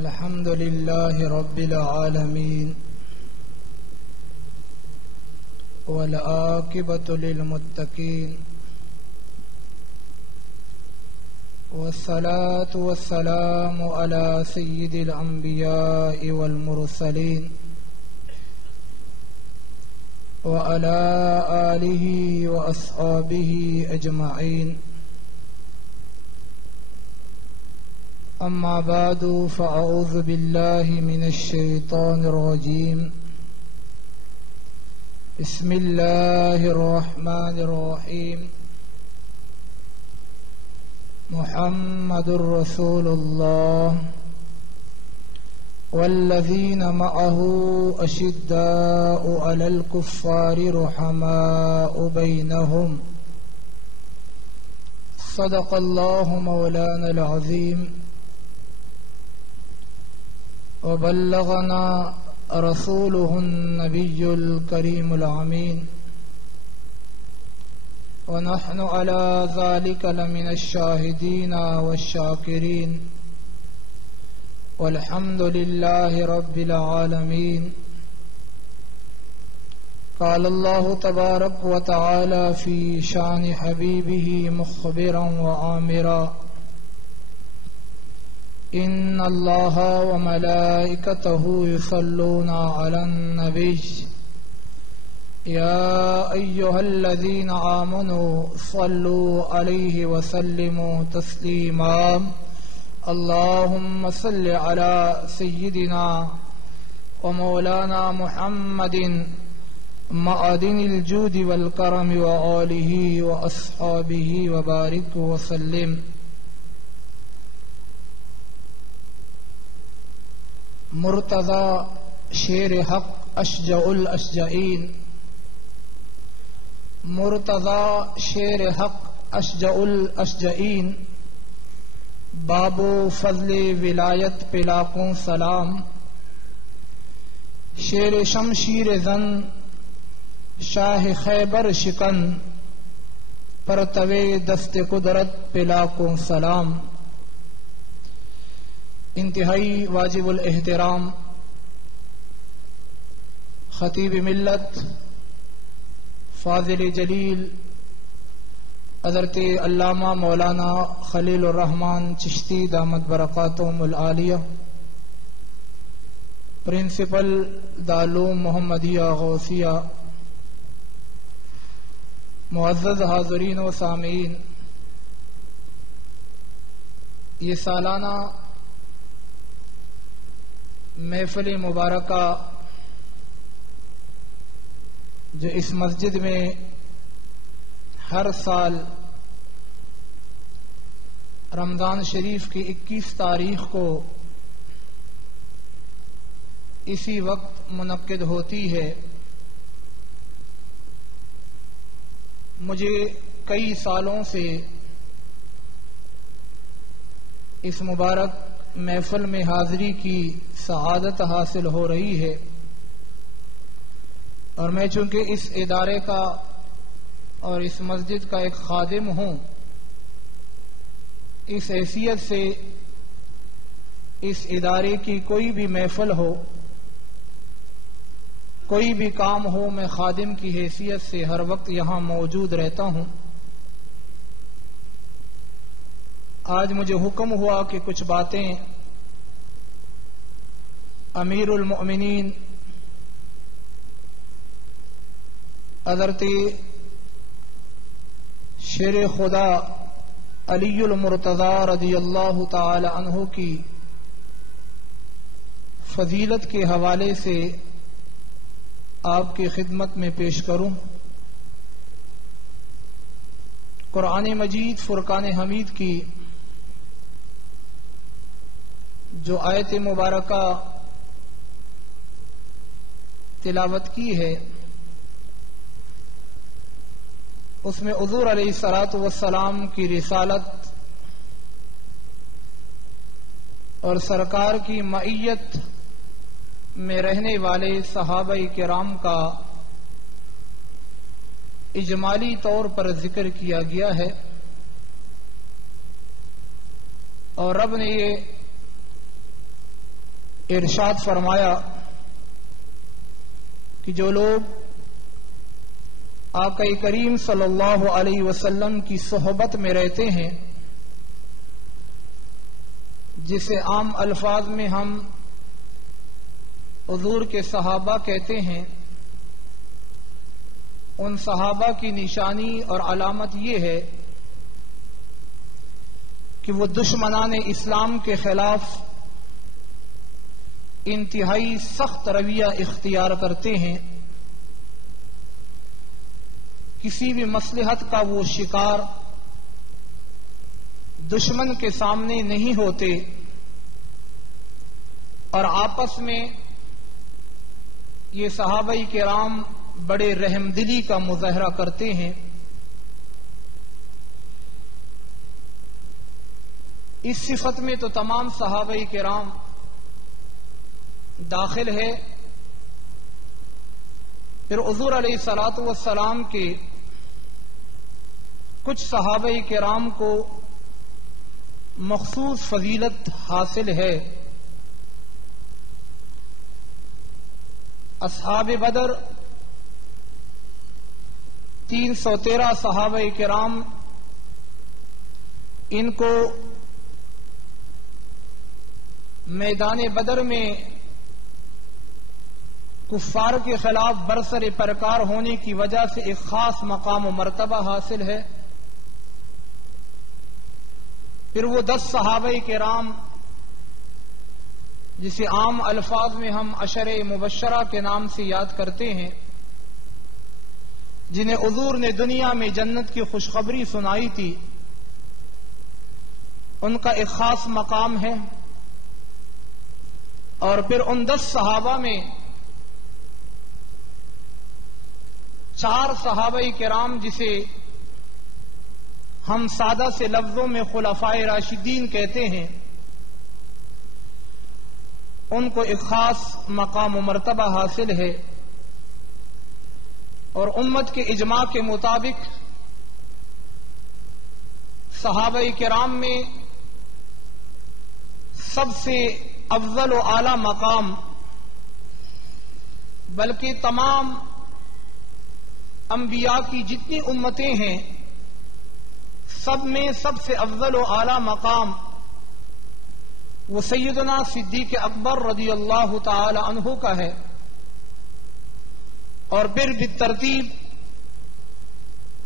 الحمد لله رب العالمين والعاقبة للمتقين والصلاة والسلام على سيد الأنبياء والمرسلين وعلى آله وأصحابه أجمعين. أما بعد فأعوذ بالله من الشيطان الرجيم. بسم الله الرحمن الرحيم. محمد رسول الله والذين معه أشداء على الكفار رحماء بينهم. صدق الله مولانا العظيم وبلغنا رسوله النبي الكريم الأمين ونحن على ذلك لمن الشاهدين والشاكرين والحمد لله رب العالمين. قال الله تبارك وتعالى في شان حبيبه مخبرا وآمرا: إن الله وملائكته يصلون على النبي يا أيها الذين آمنوا صلوا عليه وسلموا تسليما. اللهم صل على سيدنا ومولانا محمد معدن الجود والكرم وآله وأصحابه وبارك وسلم. مرتضی شیر حق اشجع الاشجعین. مرتضی شیر حق اشجع الاشجعین. باب فضل ولایت پہ لاکھوں سلام. شیر شمشیر زن شاہ خیبر شکن. پرتوے دست قدرت پہ لاکھوں سلام. انتہائی واجب الاحترام خطیب ملت فاضل جلیل حضرت علامہ مولانا خلیل الرحمن چشتی دامت برکاتہم العالیہ، پرنسپل دارالعلوم محمدیہ غوثیہ، معزز حاضرین و سامعین، یہ سالانہ محفل مبارکہ جو اس مسجد میں ہر سال رمضان شریف کی 21 تاریخ کو اسی وقت منعقد ہوتی ہے، مجھے کئی سالوں سے اس مبارک محفل میں حاضری کی سعادت حاصل ہو رہی ہے، اور میں چونکہ اس ادارے کا اور اس مسجد کا ایک خادم ہوں، اس حیثیت سے اس ادارے کی کوئی بھی محفل ہو، کوئی بھی کام ہو، میں خادم کی حیثیت سے ہر وقت یہاں موجود رہتا ہوں۔ آج مجھے حکم ہوا کہ کچھ باتیں امیر المؤمنین حضرت شیر خدا علی المرتضی رضی اللہ تعالی عنہ کی فضیلت کے حوالے سے آپ کی خدمت میں پیش کروں۔ قرآن مجید فرقان حمید کی جو آیت مبارکہ تلاوت کی ہے، اس میں حضور علیہ الصلاۃ والسلام کی رسالت اور سرکار کی معیت میں رہنے والے صحابہ کرام کا اجمالی طور پر ذکر کیا گیا ہے، اور رب نے یہ ارشاد فرمایا کہ جو لوگ آقا کریم صلی اللہ علیہ وسلم کی صحبت میں رہتے ہیں، جسے عام الفاظ میں ہم حضور کے صحابہ کہتے ہیں، ان صحابہ کی نشانی اور علامت یہ ہے کہ وہ دشمنان اسلام کے خلاف انتہائی سخت رویہ اختیار کرتے ہیں، کسی بھی مصلحت کا وہ شکار دشمن کے سامنے نہیں ہوتے اور آپس میں یہ صحابہ کرام بڑے رحم دلی کا مظاہرہ کرتے ہیں۔ اس صفت میں تو تمام صحابہ کرام داخل ہے۔ پھر حضور علیہ الصلوۃ والسلام کے کچھ صحابہ کرام کو مخصوص فضیلت حاصل ہے۔ اصحاب بدر 313 صحابہ کرام، ان کو میدان بدر میں کفار کے خلاف برسر پرکار ہونے کی وجہ سے ایک خاص مقام و مرتبہ حاصل ہے۔ پھر وہ 10 صحابہ کرام جسے عام الفاظ میں ہم عشرہ مبشرہ کے نام سے یاد کرتے ہیں، جنہیں حضور نے دنیا میں جنت کی خوشخبری سنائی تھی، ان کا ایک خاص مقام ہے۔ اور پھر ان 10 صحابہ میں 4 صحابہ کرام جسے ہم سادہ سے لفظوں میں خلفائے راشدین کہتے ہیں، ان کو ایک خاص مقام و مرتبہ حاصل ہے۔ اور امت کے اجماع کے مطابق صحابہ کرام میں سب سے افضل و اعلی مقام، بلکہ تمام انبیاء کی جتنی امتیں ہیں سب میں سب سے افضل و اعلی مقام وہ سیدنا صدیق اکبر رضی اللہ تعالی عنہ کا ہے۔ اور پھر بالترتیب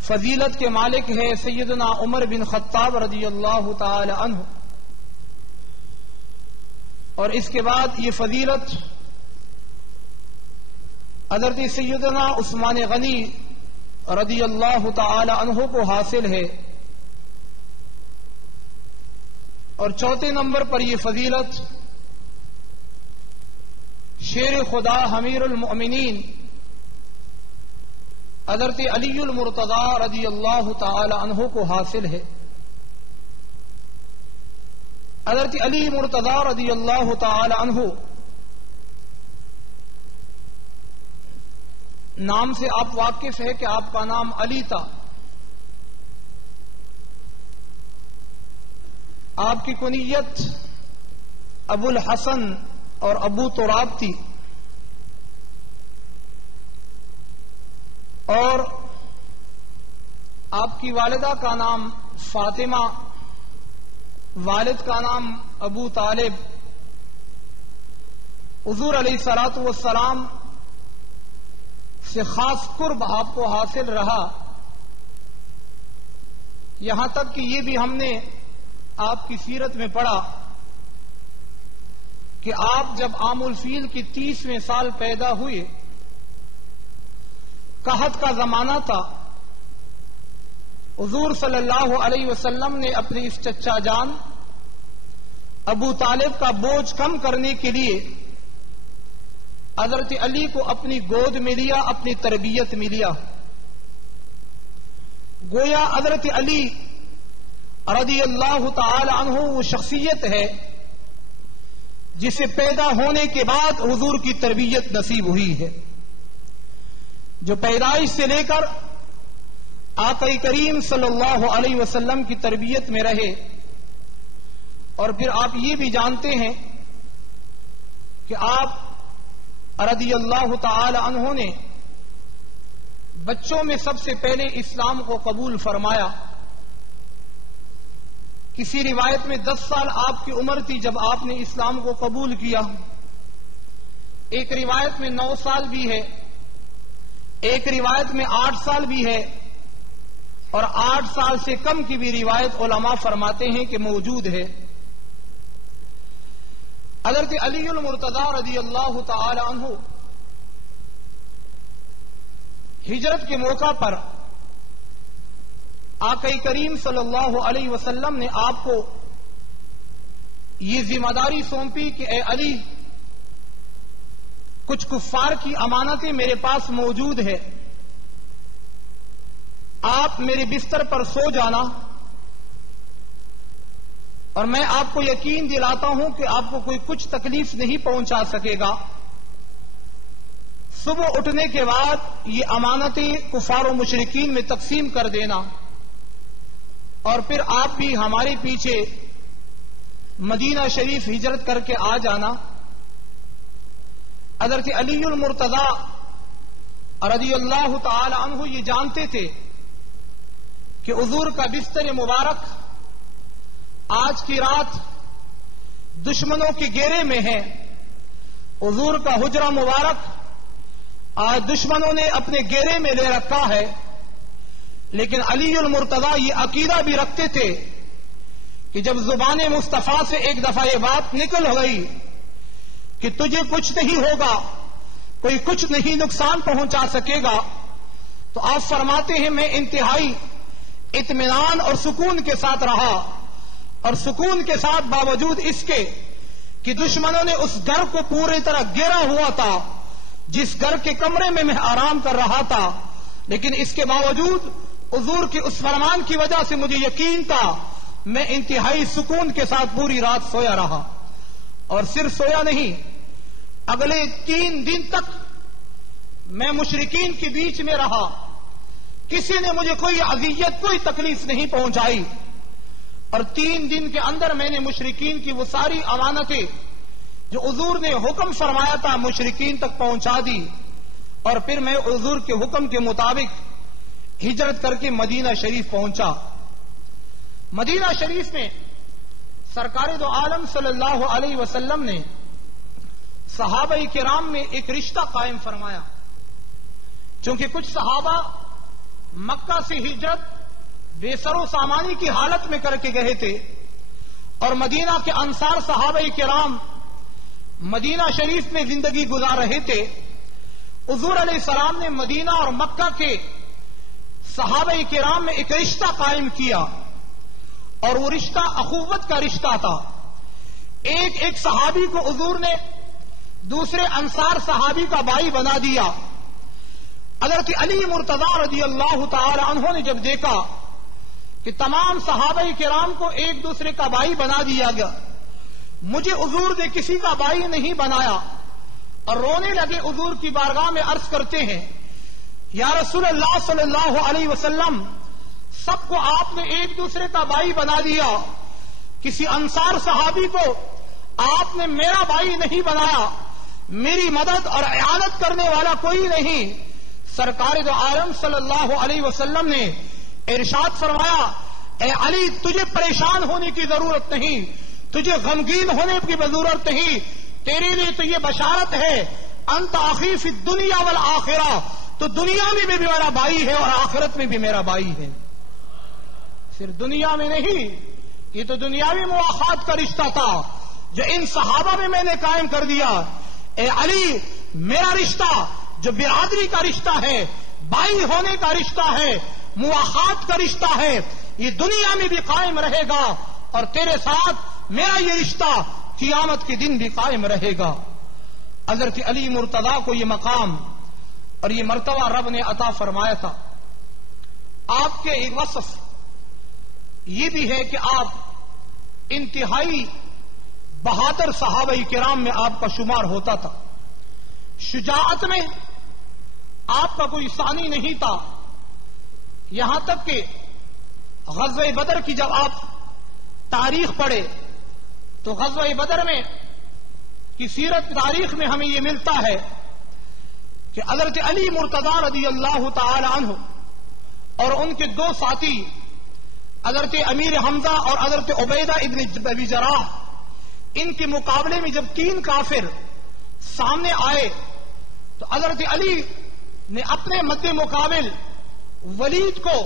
فضیلت کے مالک ہے سیدنا عمر بن خطاب رضی اللہ تعالی عنہ۔ اور اس کے بعد یہ فضیلت حضرت سیدنا عثمان غنی رضی اللہ تعالی عنہ کو حاصل ہے۔ اور چوتھے نمبر پر یہ فضیلت شیر خدا امیر المؤمنین حضرت علی المرتضی رضی اللہ تعالی عنہ کو حاصل ہے۔ حضرت علی مرتضی رضی اللہ تعالی عنہ نام سے آپ واقف ہے کہ آپ کا نام علی تھا۔ آپ کی کنیت ابو الحسن اور ابو تراب تھی، اور آپ کی والدہ کا نام فاطمہ، والد کا نام ابو طالب۔ حضور علیہ الصلوۃ والسلام سے خاص قرب آپ کو حاصل رہا، یہاں تک کہ یہ بھی ہم نے آپ کی سیرت میں پڑھا کہ آپ جب عام الفیل کی 30ویں سال پیدا ہوئے، قحط کا زمانہ تھا، حضور صلی اللہ علیہ وسلم نے اپنے اس چچا جان ابو طالب کا بوجھ کم کرنے کے لیے حضرت علی کو اپنی گود میں لیا، اپنی تربیت میں لیا۔ گویا حضرت علی رضی اللہ تعالی عنہ وہ شخصیت ہے جسے پیدا ہونے کے بعد حضور کی تربیت نصیب ہوئی ہے، جو پیدائش سے لے کر آقا کریم صلی اللہ علیہ وسلم کی تربیت میں رہے۔ اور پھر آپ یہ بھی جانتے ہیں کہ آپ رضی اللہ تعالی عنہ نے بچوں میں سب سے پہلے اسلام کو قبول فرمایا. کسی روایت میں 10 سال آپ کی عمر تھی جب آپ نے اسلام کو قبول کیا. ایک روایت میں 9 سال بھی ہے, ایک روایت میں 8 سال بھی ہے, اور 8 سال سے کم کی بھی روایت علماء فرماتے ہیں کہ موجود ہے. حضرت علی المرتضی رضی اللہ تعالی عنہ ہجرت کے موقع پر آقا کریم صلی اللہ علیہ وسلم نے آپ کو یہ ذمہ داری سونپی کہ اے علی, کچھ کفار کی امانتیں میرے پاس موجود ہے, آپ میرے بستر پر سو جانا, اور میں آپ کو یقین دلاتا ہوں کہ آپ کو کوئی کچھ تکلیف نہیں پہنچا سکے گا. صبح اٹھنے کے بعد یہ امانتیں کفار و مشرکین میں تقسیم کر دینا, اور پھر آپ بھی ہمارے پیچھے مدینہ شریف ہجرت کر کے آ جانا. حضرت علی المرتضی رضی اللہ تعالی عنہ یہ جانتے تھے کہ حضور کا بستر مبارک آج کی رات دشمنوں کے گھیرے میں ہے. حضور کا حجرہ مبارک آج دشمنوں نے اپنے گھیرے میں لے رکھا ہے. لیکن علی المرتضی یہ عقیدہ بھی رکھتے تھے کہ جب زبان مصطفیٰ سے ایک دفعہ یہ بات نکل گئی کہ تجھے کچھ نہیں ہوگا, کوئی کچھ نہیں نقصان پہنچا سکے گا, تو آپ فرماتے ہیں میں انتہائی اطمینان اور سکون کے ساتھ رہا, اور سکون کے ساتھ باوجود اس کے کہ دشمنوں نے اس گھر کو پوری طرح گھیرا ہوا تھا جس گھر کے کمرے میں میں آرام کر رہا تھا, لیکن اس کے باوجود حضور کے اس فرمان کی وجہ سے مجھے یقین تھا, میں انتہائی سکون کے ساتھ پوری رات سویا رہا. اور صرف سویا نہیں, اگلے 3 دن تک میں مشرکین کے بیچ میں رہا, کسی نے مجھے کوئی اذیت کوئی تکلیف نہیں پہنچائی, اور 3 دن کے اندر میں نے مشرکین کی وہ ساری امانتیں جو حضور نے حکم فرمایا تھا مشرکین تک پہنچا دی, اور پھر میں حضور کے حکم کے مطابق ہجرت کر کے مدینہ شریف پہنچا. مدینہ شریف میں سرکار دو عالم صلی اللہ علیہ وسلم نے صحابہ کرام میں ایک رشتہ قائم فرمایا. چونکہ کچھ صحابہ مکہ سے ہجرت بے سر و سامانی کی حالت میں کر کے گئے تھے, اور مدینہ کے انصار صحابہ کرام مدینہ شریف میں زندگی گزار رہے تھے. حضور علیہ السلام نے مدینہ اور مکہ کے صحابہ کرام میں ایک رشتہ قائم کیا, اور وہ رشتہ اخوت کا رشتہ تھا. ایک ایک صحابی کو حضور نے دوسرے انصار صحابی کا بھائی بنا دیا. حضرت علی مرتضی رضی اللہ تعالی عنہ نے جب دیکھا کہ تمام صحابہ کرام کو ایک دوسرے کا بھائی بنا دیا گیا, مجھے حضور نے کسی کا بھائی نہیں بنایا, اور رونے لگے. حضور کی بارگاہ میں عرض کرتے ہیں یا رسول اللہ صلی اللہ علیہ وسلم, سب کو آپ نے ایک دوسرے کا بھائی بنا دیا, کسی انصار صحابی کو آپ نے میرا بھائی نہیں بنایا, میری مدد اور اعانت کرنے والا کوئی نہیں. سرکار دو عالم صلی اللہ علیہ وسلم نے ارشاد فرمایا, اے علی تجھے پریشان ہونے کی ضرورت نہیں, تجھے غمگین ہونے کی ضرورت نہیں, تیرے لیے تو یہ بشارت ہے, انت اخی فی الدنیا والآخرہ, تو دنیا میں بھی میرا بھائی ہے اور آخرت میں بھی میرا بھائی ہے. صرف دنیا میں نہیں, یہ تو دنیاوی مواخات کا رشتہ تھا جو ان صحابہ میں نے قائم کر دیا. اے علی میرا رشتہ جو برادری کا رشتہ ہے, بھائی ہونے کا رشتہ ہے, مواخات کا رشتہ ہے, یہ دنیا میں بھی قائم رہے گا, اور تیرے ساتھ میرا یہ رشتہ قیامت کے دن بھی قائم رہے گا. حضرت علی مرتضی کو یہ مقام اور یہ مرتبہ رب نے عطا فرمایا تھا. آپ کے ایک وصف یہ بھی ہے کہ آپ انتہائی بہادر صحابہ کرام میں آپ کا شمار ہوتا تھا. شجاعت میں آپ کا کوئی ثانی نہیں تھا, یہاں تک کہ غزوہ بدر کی جب آپ تاریخ پڑھے تو غزوہ بدر میں کی سیرت تاریخ میں ہمیں یہ ملتا ہے کہ حضرت علی مرتضی رضی اللہ تعالی عنہ اور ان کے دو ساتھی حضرت امیر حمزہ اور حضرت عبیدہ ابن ابی جراح، ان کے مقابلے میں جب تین کافر سامنے آئے تو حضرت علی نے اپنے مد مقابل ولید کو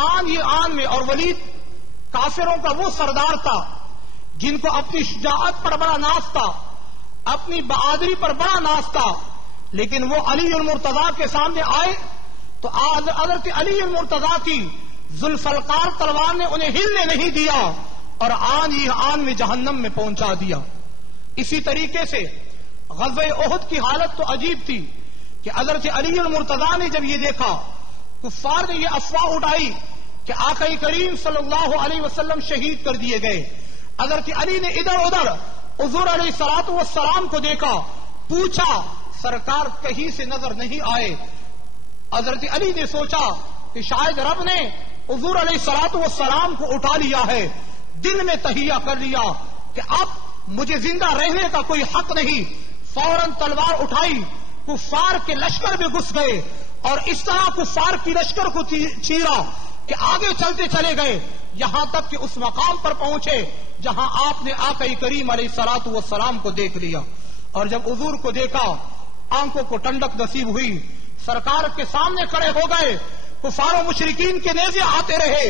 آن ہی آن میں، اور ولید کافروں کا وہ سردار تھا جن کو اپنی شجاعت پر بڑا ناز تھا، اپنی بہادری پر بڑا ناز تھا، لیکن وہ علی المرتضی کے سامنے آئے تو حضرت علی المرتضی کی ذوالفقار تلوار نے انہیں ہلنے نہیں دیا اور آن ہی آن میں جہنم میں پہنچا دیا۔ اسی طریقے سے غزوہ احد کی حالت تو عجیب تھی کہ حضرت علی المرتضی نے جب یہ دیکھا، کفار نے یہ افواہ اٹھائی کہ آقا کریم صلی اللہ علیہ وسلم شہید کر دیے گئے۔ حضرت علی نے ادھر ادھر حضور علیہ الصلوۃ والسلام کو دیکھا، پوچھا، سرکار کہیں سے نظر نہیں آئے۔ حضرت علی نے سوچا کہ شاید رب نے حضور علیہ الصلوۃ والسلام کو اٹھا لیا ہے، دل میں تہیہ کر لیا کہ اب مجھے زندہ رہنے کا کوئی حق نہیں۔ فوراً تلوار اٹھائی، کفار کے لشکر میں گھس گئے اور اس طرح کفار کی لشکر کو چیرا کہ آگے چلتے چلے گئے، یہاں تک کہ اس مقام پر پہنچے جہاں آپ نے آقا کریم علیہ الصلوۃ والسلام کو دیکھ لیا۔ اور جب حضور کو دیکھا، آنکھوں کو ٹھنڈک نصیب ہوئی، سرکار کے سامنے کھڑے ہو گئے، کفار و مشرکین کے نیزے آتے رہے،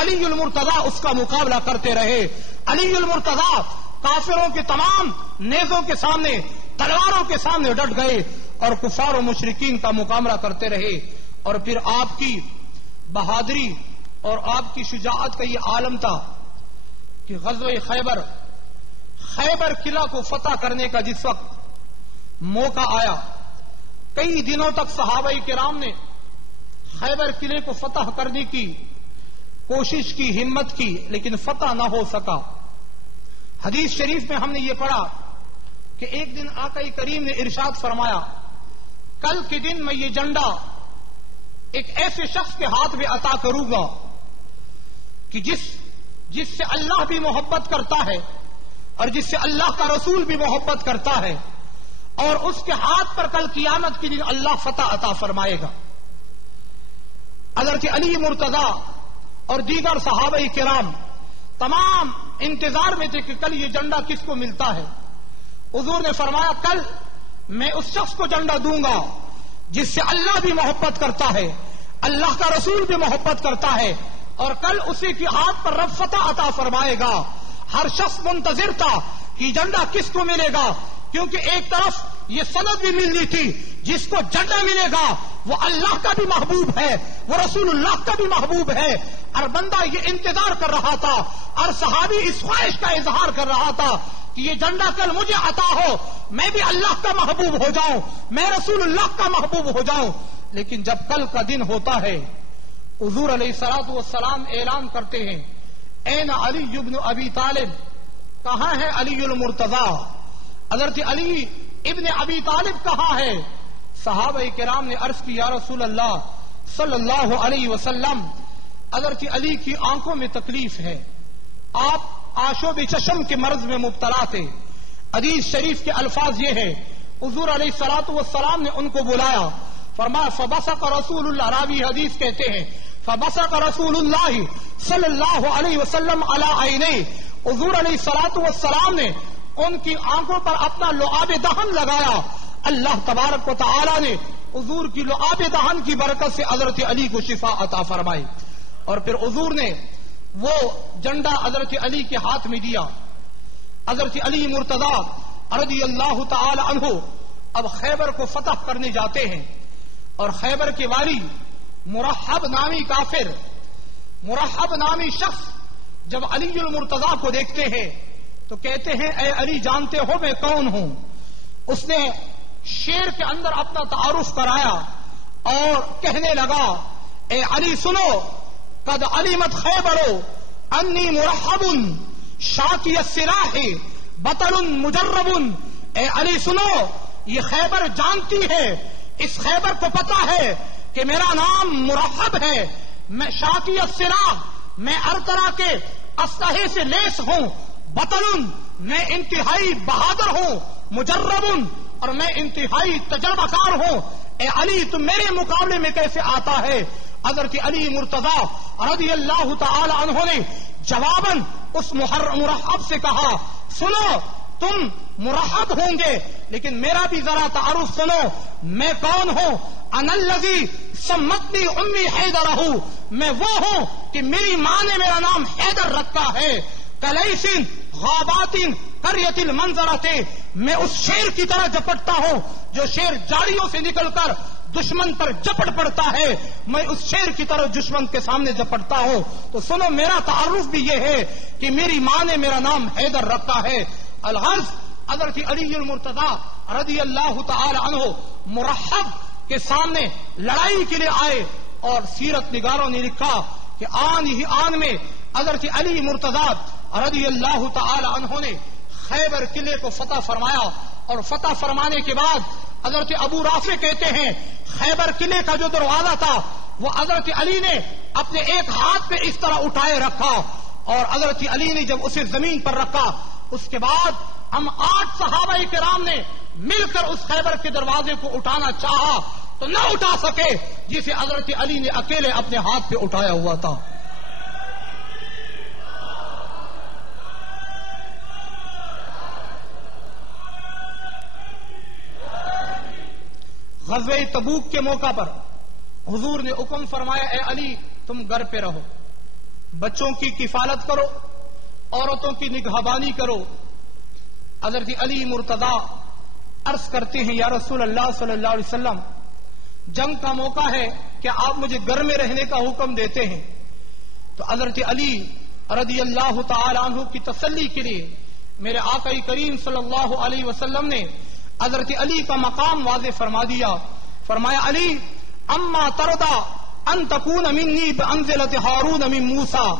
علی المرتضی اس کا مقابلہ کرتے رہے۔ علی المرتضی کافروں کے تمام نیزوں کے سامنے، تلواروں کے سامنے ڈٹ گئے اور کفار و مشرکین کا مقابلہ کرتے رہے۔ اور پھر آپ کی بہادری اور آپ کی شجاعت کا یہ عالم تھا کہ غزوہ خیبر قلعہ کو فتح کرنے کا جس وقت موقع آیا، کئی دنوں تک صحابہ کرام نے خیبر قلعے کو فتح کرنے کی کوشش کی، ہمت کی، لیکن فتح نہ ہو سکا۔ حدیث شریف میں ہم نے یہ پڑھا کہ ایک دن آقا کریم نے ارشاد فرمایا، کل کے دن میں یہ جھنڈا ایک ایسے شخص کے ہاتھ میں عطا کروں گا کہ جس سے اللہ بھی محبت کرتا ہے اور جس سے اللہ کا رسول بھی محبت کرتا ہے، اور اس کے ہاتھ پر کل قیامت کے دن اللہ فتح عطا فرمائے گا۔ حضرت علی مرتضی اور دیگر صحابہ کرام تمام انتظار میں تھے کہ کل یہ جھنڈا کس کو ملتا ہے۔ حضور نے فرمایا، کل میں اس شخص کو جھنڈا دوں گا جس سے اللہ بھی محبت کرتا ہے، اللہ کا رسول بھی محبت کرتا ہے، اور کل اسی کی ہاتھ پر رب فتح عطا فرمائے گا۔ ہر شخص منتظر تھا کہ جھنڈا کس کو ملے گا، کیونکہ ایک طرف یہ سند بھی ملنی تھی، جس کو جھنڈا ملے گا وہ اللہ کا بھی محبوب ہے، وہ رسول اللہ کا بھی محبوب ہے، اور بندہ یہ انتظار کر رہا تھا، اور صحابی اس خواہش کا اظہار کر رہا تھا کہ یہ جھنڈا کل مجھے عطا ہو، میں بھی اللہ کا محبوب ہو جاؤں، میں رسول اللہ کا محبوب ہو جاؤں۔ لیکن جب کل کا دن ہوتا ہے، حضور علیہ الصلوۃ والسلام اعلان کرتے ہیں، این علی ابن ابی طالب، کہاں ہے علی المرتضی؟ حضرت علی ابن ابی طالب کہاں ہے؟ صحابہ کرام نے عرض کی، یا رسول اللہ صلی اللہ علیہ وسلم، حضرت علی کی آنکھوں میں تکلیف ہے، آپ آشوب چشم کے مرض میں مبتلا تھے۔ حدیث شریف کے الفاظ یہ ہے، حضور علیہ الصلوۃ والسلام نے ان کو بلایا، فرمایا فبصق رسول اللہ، راوی حدیث کہتے ہیں فبصق رسول اللہ صلی اللہ علیہ وسلم علی عینیہ، حضور علیہ الصلوۃ والسلام نے ان کی آنکھوں پر اپنا لعاب دہن لگایا۔ اللہ تبارک و تعالی نے حضور کی لعاب دہن کی برکت سے حضرت علی کو شفا عطا فرمائی، اور پھر حضور نے وہ جھنڈا حضرت علی کے ہاتھ میں دیا۔ حضرت علی مرتضی رضی اللہ تعالی عنہ اب خیبر کو فتح کرنے جاتے ہیں، اور خیبر کے والی مرحب نامی کافر، مرحب نامی شخص جب علی المرتضی کو دیکھتے ہیں تو کہتے ہیں، اے علی جانتے ہو میں کون ہوں؟ اس نے شیر کے اندر اپنا تعارف کرایا اور کہنے لگا، اے علی سنو، قد علمت خیبر انی مرحب شاکی السلاح بطل مجرب، اے علی سنو، یہ خیبر جانتی ہے، اس خیبر کو پتا ہے کہ میرا نام مرحب ہے، میں شاکی السلاح، میں ہر طرح کے اسلحے سے لیس ہوں، بطل میں انتہائی بہادر ہوں، مجرب، اور میں انتہائی تجربہ کار ہوں، اے علی تم میرے مقابلے میں کیسے آتا ہے؟ حضرت علی مرتضی رضی اللہ تعالی عنہ نے جواباً اس مرحب سے کہا، سنو تم مرحب ہوں گے لیکن میرا بھی ذرا تعارف سنو، میں کون ہوں؟ انا الذی سمتنی امی حیدرہ، میں وہ ہوں کہ میری ماں نے میرا نام حیدر رکھا ہے۔ کلیث غابات قریۃ المنظرۃ، میں اس شیر کی طرح جپٹتا ہوں جو شیر جاڑیوں سے نکل کر دشمن پر جپٹ پڑتا ہے، میں اس شیر کی طرح دشمن کے سامنے جپٹتا ہوں۔ تو سنو میرا تعارف بھی یہ ہے کہ میری ماں نے میرا نام حیدر رکھا ہے۔ الغرض حضرت علی المرتضی رضی اللہ تعالی عنہ مرحب کے سامنے لڑائی کے لیے آئے، اور سیرت نگاروں نے لکھا کہ آن ہی آن میں حضرت علی مرتضی رضی اللہ تعالی عنہ نے خیبر قلعے کو فتح فرمایا، اور فتح فرمانے کے بعد حضرت ابو رافع کہتے ہیں خیبر قلعے کا جو دروازہ تھا وہ حضرت علی نے اپنے ایک ہاتھ پہ اس طرح اٹھائے رکھا، اور حضرت علی نے جب اسے زمین پر رکھا اس کے بعد ہم 8 صحابہ کرام نے مل کر اس خیبر کے دروازے کو اٹھانا چاہا تو نہ اٹھا سکے جسے حضرت علی نے اکیلے اپنے ہاتھ پہ اٹھایا ہوا تھا۔ غزوہ تبوک کے موقع پر حضور نے حکم فرمایا، اے علی تم گھر پہ رہو، بچوں کی کفالت کرو، عورتوں کی نگہبانی کرو۔ حضرت علی مرتضی عرض کرتے ہیں، یا رسول اللہ صلی اللہ علیہ وسلم جنگ کا موقع ہے کہ آپ مجھے گھر میں رہنے کا حکم دیتے ہیں؟ تو حضرت علی رضی اللہ تعالی عنہ کی تسلی کے لیے میرے آقا کریم صلی اللہ علیہ وسلم نے حضرت علی کا مقام واضح فرما دیا، فرمایا علی اما ترضى ان تكون مني بمنزلة هارون من موسیٰ،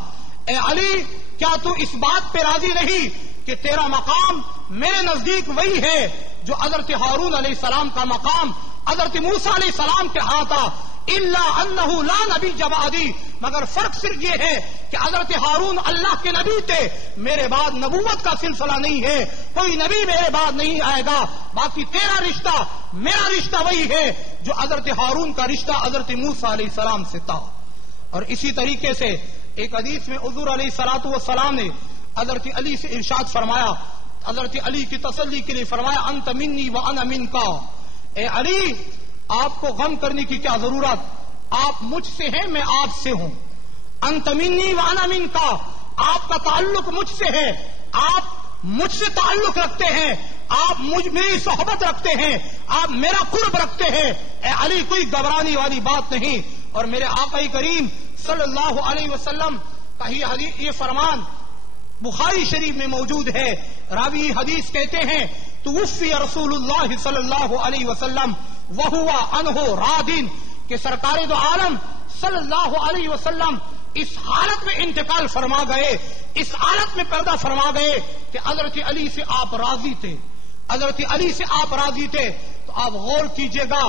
اے علی کیا تو اس بات پہ راضی رہی کہ تیرا مقام میرے نزدیک وہی ہے جو حضرت ہارون علیہ السلام کا مقام حضرت موسیٰ علیہ السلام کے ہاں تھا؟ الا انه لا نبی بعدی، مگر فرق صرف یہ ہے کہ حضرت ہارون اللہ کے نبی تھے، میرے بعد نبوت کا سلسلہ نہیں ہے، کوئی نبی میرے بعد نہیں آئے گا، باقی تیرا رشتہ میرا رشتہ وہی ہے جو حضرت ہارون کا رشتہ حضرت موسیٰ علیہ السلام سے تھا۔ اور اسی طریقے سے ایک حدیث میں حضور علیہ الصلوۃ والسلام نے حضرت علی سے ارشاد فرمایا، حضرت علی کی تسلی کے لیے فرمایا انت منی وانا منکا، اے علی آپ کو غم کرنے کی کیا ضرورت، آپ مجھ سے ہیں میں آپ سے ہوں، انت منی وانا منکا، آپ کا تعلق مجھ سے ہے، آپ مجھ سے تعلق رکھتے ہیں، آپ میری صحبت رکھتے ہیں، آپ میرا قرب رکھتے ہیں، اے علی کوئی گھبرانے والی بات نہیں۔ اور میرے آقا کریم صلی اللہ علیہ وسلم کا یہ فرمان بخاری شریف میں موجود ہے، راوی حدیث کہتے ہیں توفی رسول اللہ صلی اللہ علیہ وسلم وہو عنہ رادن، کہ سرکار دو عالم صلی اللہ علیہ وسلم اس حالت میں انتقال فرما گئے، اس حالت میں پیدا فرما گئے کہ حضرت علی سے آپ راضی تھے، حضرت علی سے آپ راضی تھے۔ تو آپ غور کیجئے گا،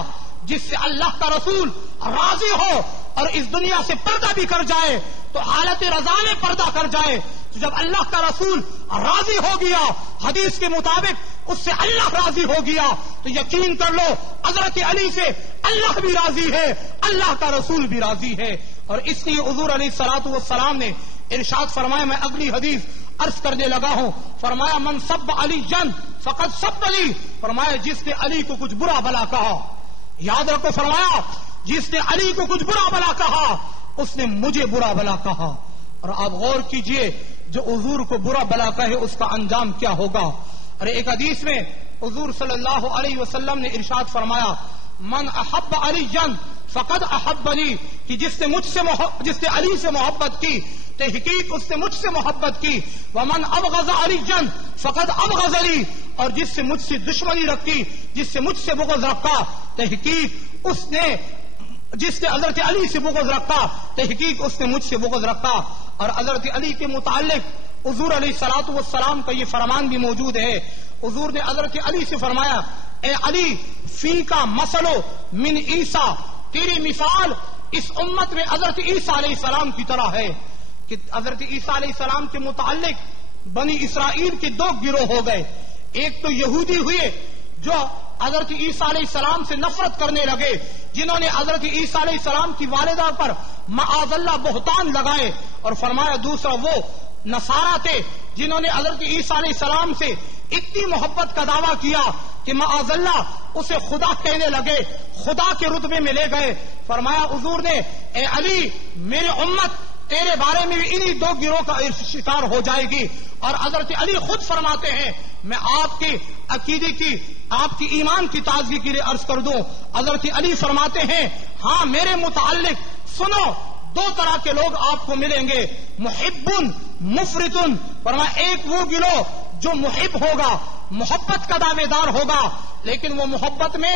جس سے اللہ کا رسول راضی ہو اور اس دنیا سے پردہ بھی کر جائے تو حالت رضا میں پردہ کر جائے، تو جب اللہ کا رسول راضی ہو گیا حدیث کے مطابق اس سے اللہ راضی ہو گیا، تو یقین کر لو حضرت علی سے اللہ بھی راضی ہے، اللہ کا رسول بھی راضی ہے۔ اور اس لیے حضور علیہ الصلوۃ والسلام نے ارشاد فرمایا، میں اگلی حدیث عرض کرنے لگا ہوں، فرمایا من سب علی جن فقد سب علی، فرمایا جس نے علی کو کچھ برا بلا کہا، یاد رکھو فرمایا جس نے علی کو کچھ برا بلا کہا اس نے مجھے برا بلا کہا۔ اور آپ غور کیجئے جو حضور کو برا بلا کہے اس کا انجام کیا ہوگا۔ اور ایک حدیث میں حضور صلی اللہ علیہ وسلم نے ارشاد فرمایا من احب علی جن فقد احبنی، کہ جس نے علی سے محبت کی تحقیق اس نے مجھ سے محبت کی، ومن ابغض علی جن فقد ابغضنی، اور جس سے مجھ سے دشمنی رکھی، جس سے مجھ سے بغض رکھا تحقیق جس نے حضرت علی سے بغض رکھا تحقیق اس نے مجھ سے بغض رکھا۔ اور حضرت علی کے متعلق حضور علیہ الصلوۃ والسلام کا یہ فرمان بھی موجود ہے، حضور نے حضرت علی سے فرمایا اے علی فی کا مسلو من عیسیٰ، تیری مثال اس امت میں حضرت عیسیٰ علیہ السلام کی طرح ہے، کہ حضرت عیسیٰ علیہ السلام کے متعلق بنی اسرائیل کے دو گروہ ہو گئے. ایک تو یہودی ہوئے جو حضرت عیسیٰ علیہ السلام سے نفرت کرنے لگے، جنہوں نے حضرت عیسیٰ علیہ السلام کی والدہ پر معاذ اللہ بہتان لگائے، اور فرمایا دوسرا وہ نصارہ تھے جنہوں نے حضرت عیسیٰ علیہ السلام سے اتنی محبت کا دعویٰ کیا کہ معاذ اللہ اسے خدا کہنے لگے، خدا کے رتبے میں لے گئے. فرمایا حضور نے اے علی میرے امت تیرے بارے میں بھی انہی دو گروہ کا شکار ہو جائے گی. اور حضرت علی خود فرماتے ہیں، میں آپ کے عقیدے کی، آپ کی ایمان کی تازگی کے لیے عرض کر دوں، حضرت علی فرماتے ہیں ہاں میرے متعلق سنو، دو طرح کے لوگ آپ کو ملیں گے، محب مفرط. فرمایا ایک وہ گروہ جو محب ہوگا، محبت کا دعوے دار ہوگا، لیکن وہ محبت میں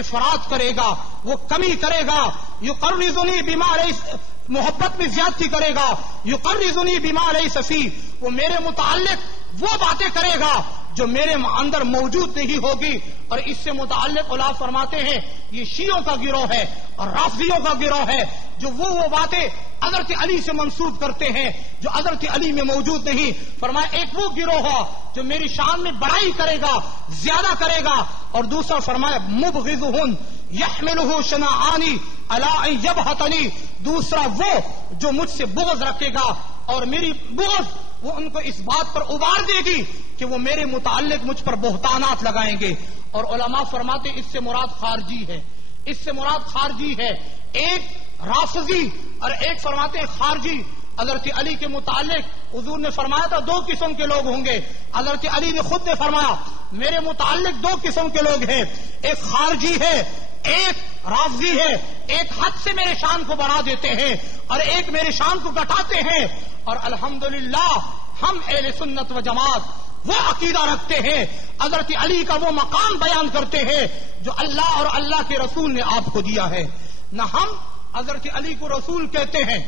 افراط کرے گا، وہ کمی کرے گا. یقرضنی بما لیس، محبت میں زیادتی کرے گا. یقرضنی بما لیس فی، وہ میرے متعلق وہ باتیں کرے گا جو میرے اندر موجود نہیں ہوگی. اور اس سے متعلق علماء فرماتے ہیں یہ شیعوں کا گروہ ہے اور رافضیوں کا گروہ ہے جو وہ باتیں حضرت علی سے منسوب کرتے ہیں جو حضرت علی میں موجود نہیں. فرمایا ایک وہ گروہ ہو جو میری شان میں بڑائی کرے گا، زیادہ کرے گا. اور دوسرا فرمایا مبغضہن یحملہ شنعانی علی ان یبہتنی، دوسرا وہ جو مجھ سے بغض رکھے گا اور میری بغض وہ ان کو اس بات پر ابار دے گی کہ وہ میرے متعلق مجھ پر بہتانات لگائیں گے. اور علماء فرماتے اس سے مراد خارجی ہے، اس سے مراد خارجی ہے، ایک رافضی اور ایک فرماتے ہیں خارجی. حضرت علی کے متعلق حضور نے فرمایا تھا دو قسم کے لوگ ہوں گے. حضرت علی نے خود نے فرمایا میرے متعلق دو قسم کے لوگ ہیں، ایک خارجی ہے، ایک رافضی ہے. ایک حد سے میرے شان کو بڑھا دیتے ہیں اور ایک میرے شان کو گھٹاتے ہیں. اور الحمدللہ ہم اہل سنت و جماعت وہ عقیدہ رکھتے ہیں، حضرت علی کا وہ مقام بیان کرتے ہیں جو اللہ اور اللہ کے رسول نے آپ کو دیا ہے. نہ ہم حضرت علی کو رسول کہتے ہیں،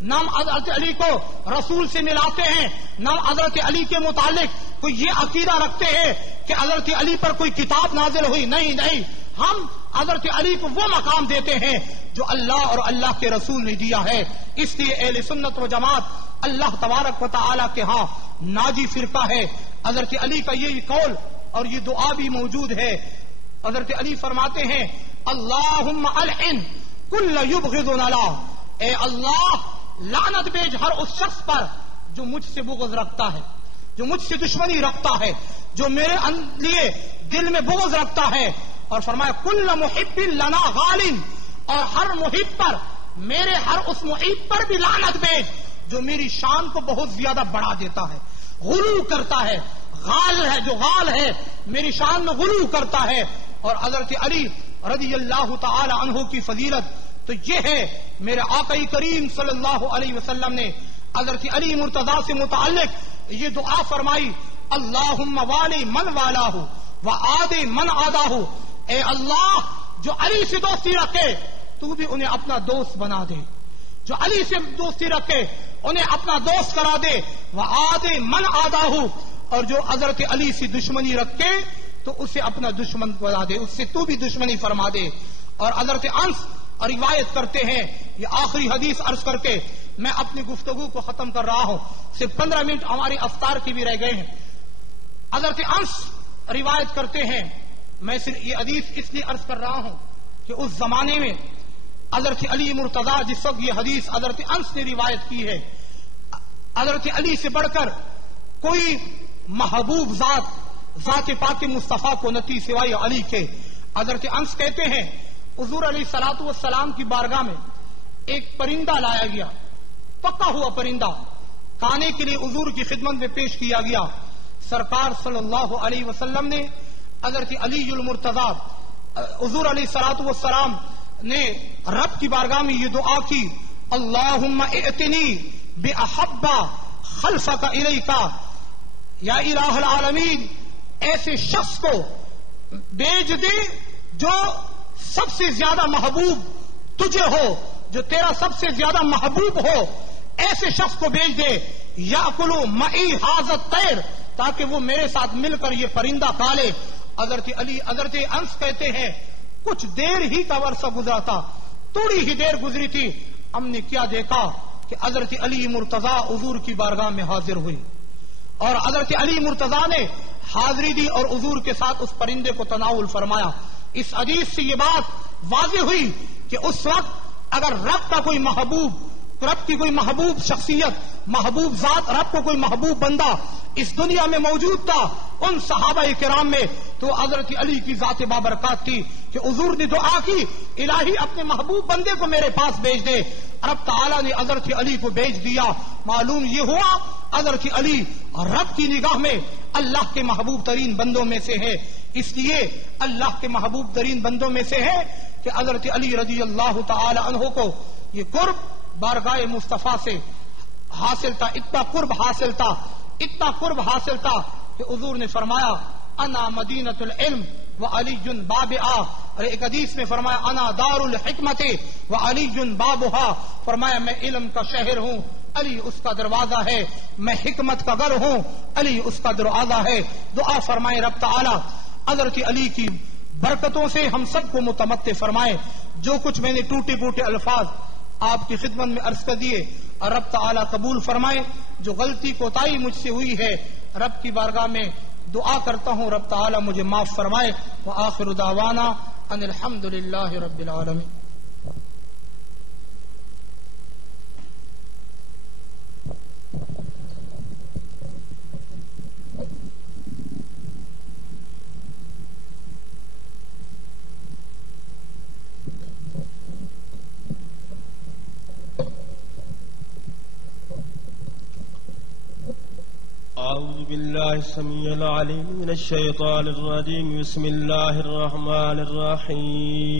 نہ ہم حضرت علی کو رسول سے ملاتے ہیں، نہ حضرت علی کے متعلق کوئی یہ عقیدہ رکھتے ہیں کہ حضرت علی پر کوئی کتاب نازل ہوئی. نہیں، ہم حضرت علی کو وہ مقام دیتے ہیں جو اللہ اور اللہ کے رسول نے دیا ہے. اس لیے اہل سنت و جماعت اللہ تبارک و تعالی کے ہاں ناجی فرقہ ہے. حضرت علی کا یہ قول اور یہ دعا بھی موجود ہے. حضرت علی فرماتے ہیں اللہم العن کل یبغضنا، اے اللہ لعنت بھیج ہر اس شخص پر جو مجھ سے بغض رکھتا ہے، جو مجھ سے دشمنی رکھتا ہے، جو میرے لیے دل میں بغض رکھتا ہے. اور فرمایا کل محب لنا غال، اور ہر محب پر، میرے ہر اس محب پر بھی لعنت بھیج جو میری شان کو بہت زیادہ بڑھا دیتا ہے، غلو کرتا ہے. غال ہے جو غال ہے میری شان میں غلو کرتا ہے. اور حضرت علی رضی اللہ تعالی عنہ کی فضیلت تو یہ ہے، میرے آقای کریم صلی اللہ علیہ وسلم نے حضرت علی مرتضیٰ سے متعلق یہ دعا فرمائی اللہم والی من والاہ وعادی من عاداہ. اے اللہ جو علی سے دوستی رکھے تو بھی انہیں اپنا دوست بنا دے، جو علی سے دوستی رکھے انہیں اپنا دوست کرا دے. وعادی من عاداہ، اور جو حضرت علی سے دشمنی رکھے تو اسے اپنا دشمن بنا دے، اس سے تو بھی دشمنی فرما دے. اور حضرت انس روایت کرتے ہیں، یہ آخری حدیث عرض کر کے میں اپنی گفتگو کو ختم کر رہا ہوں، صرف 15 منٹ ہماری افطار کی بھی رہ گئے ہیں. حضرت انس روایت کرتے ہیں، میں صرف یہ حدیث اس لیے عرض کر رہا ہوں کہ اس زمانے میں حضرت علی مرتضیٰ جس وقت یہ حدیث حضرت انس نے روایت کی ہے، حضرت علی سے بڑھ کر کوئی محبوب ذات پاک مصطفیٰ کو نتی سوائے علی کے. حضرت انس کہتے ہیں حضور علیہ الصلوۃ والسلام کی بارگاہ میں ایک پرندہ لایا گیا، پکا ہوا پرندہ کھانے کے لیے حضور کی خدمت میں پیش کیا گیا. سرکار صلی اللہ علیہ وسلم نے حضرت علی المرتضیٰ حضور علیہ الصلوۃ والسلام نے رب کی بارگاہ میں یہ دعا کی اللہم ائتنی باحب خلفک الیک، یا الہ العالمین ایسے شخص کو بھیج دے جو سب سے زیادہ محبوب تجھے ہو، جو تیرا سب سے زیادہ محبوب ہو، ایسے شخص کو بھیج دے. یاکلوا معی ھذا الطیر، تاکہ وہ میرے ساتھ مل کر یہ پرندہ کھا لے. حضرت انس کہتے ہیں کچھ دیر ہی کا عرصہ گزرا تھا، تھوڑی ہی دیر گزری تھی، ہم نے کیا دیکھا کہ حضرت علی مرتضیٰ حضور کی بارگاہ میں حاضر ہوئے. اور حضرت علی مرتضیٰ نے حاضری دی اور حضور کے ساتھ اس پرندے کو تناول فرمایا۔ اس حدیث سے یہ بات واضح ہوئی کہ اس وقت اگر رب کا کوئی محبوب، رب کی کوئی محبوب شخصیت، محبوب ذات، رب کو کوئی محبوب بندہ اس دنیا میں موجود تھا ان صحابہ کرام میں، تو حضرت علی کی ذات بابرکات تھی کہ حضور نے دعا کی الہی اپنے محبوب بندے کو میرے پاس بھیج دے۔ رب تعالیٰ نے حضرت علی کو بھیج دیا۔ معلوم یہ ہوا حضرت علی رب کی نگاہ میں اللہ کے محبوب ترین بندوں میں سے ہے۔ اس لیے اللہ کے محبوب ترین بندوں میں سے ہے کہ حضرت علی رضی اللہ تعالی عنہ کو یہ قرب بارگاہ مصطفیٰ سے حاصل تھا، اتنا قرب حاصل تھا، اتنا قرب حاصل تھا کہ حضور نے فرمایا انا مدینۃ العلم وعلی بابہا، اور ایک حدیث میں فرمایا انا دار الحکمت وعلی بابہا، فرمایا میں علم کا شہر ہوں، علی اس کا دروازہ ہے، میں حکمت کا گھر ہوں، علی اس کا دروازہ ہے۔ دعا فرمائے رب تعالی حضرت علی کی برکتوں سے ہم سب کو متمتع فرمائے۔ جو کچھ میں نے ٹوٹے پھوٹے الفاظ آپ کی خدمت میں عرض کر دیے اور رب تعالی قبول فرمائے، جو غلطی کوتاہی مجھ سے ہوئی ہے رب کی بارگاہ میں دعا کرتا ہوں رب تعالی مجھے معاف فرمائے۔ وآخر دعوانا ان الحمد للہ رب العالمین۔ أعوذ بالله السميع العليم من الشيطان الرجيم، بسم الله الرحمن الرحيم۔